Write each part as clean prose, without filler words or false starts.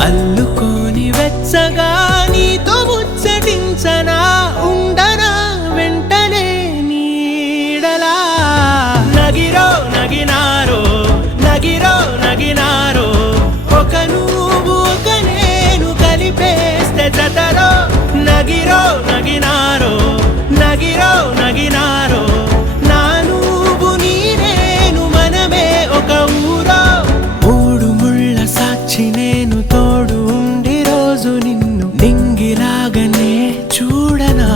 అల్లుకోని వెచ్చగా నీతో ముచ్చటించనా ఉండనా వెంటనే నీడలా నగిరో నగినారో నగిరో నగినారో ఒక నువ్వు ఒక నేను కలిపేస్తే జతరో నగిరో నగినారో నగిరో నగినారో నా నువ్వు నీ నేను మనమే ఒక ఊరో మూడు ముళ్ళ సాక్షి నేను తోడు ఉండి రోజు నిన్ను నింగిలాగనే చూడనా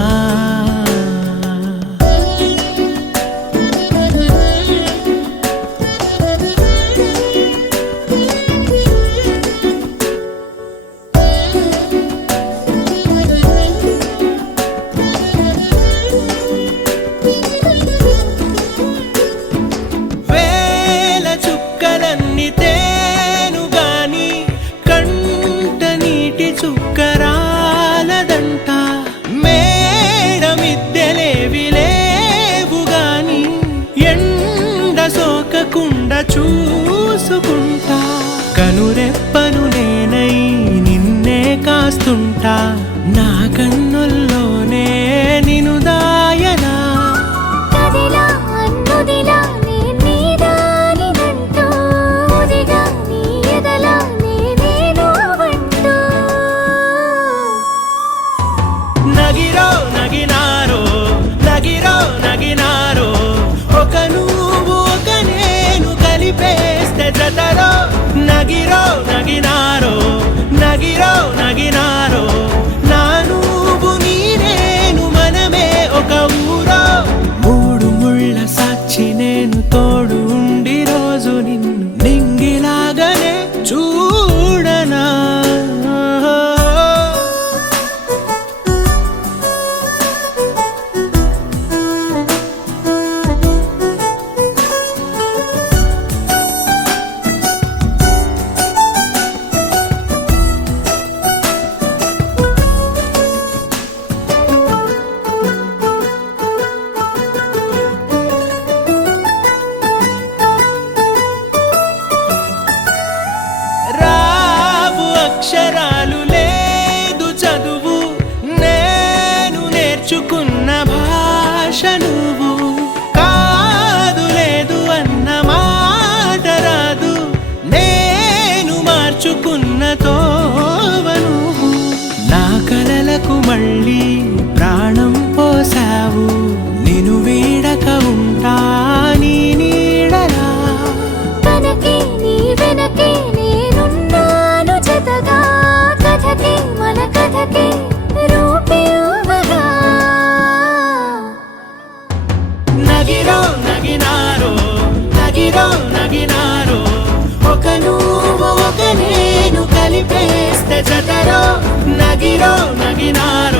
వేల చుక్కలన్నీ తేను గాని కంట నీటి చుక్కరాలదంట మేడ మిద్దెలేవి లేవు గాని ఎండ సోకకుండా చూసుకుంటా కనురెప్పను నేనై నిన్నే కాస్తుంటా నా కన్నుల్లోనే నిను దాయనా కదిలా అన్నుదిలా నీ దానినంటూ ఉదిగా నీ ఎదలా నేను వంటూ నగిరో నగినారో నగిరో నగినారో ఒక నువ్వు ఒక నేను కలిపేస్తే జతరో నగిరో నగినారో నగిరో నగినారో నా నువ్వు నీ నేను మనమే ఒక ఊరో మూడు ముళ్ళ సాక్షి నేను తోడు ఉండి రోజు నిన్ను నింగిలాగనే చూడనా రావు అక్షరాలు లేదు చదువు నేను నేర్చుకున్న భాష నువ్వు కాదు లేదు అన్న మాట రాదు నేను మార్చుకున్న తోవ నువ్వు నా కలలకు మళ్ళీ ప్రాణం పోసావు నిన్ను వీడక ఉంటా నీ నీడలా కనకే నీ వెనకే నేనున్నాను జతగా కథకే మన కథకే రూపివ్వగా నగిరో నగినారో నగిరో నగినారో ఒక నువ్వు ఒక నేను కలిపేస్తే జతరో నగిరో నగినారో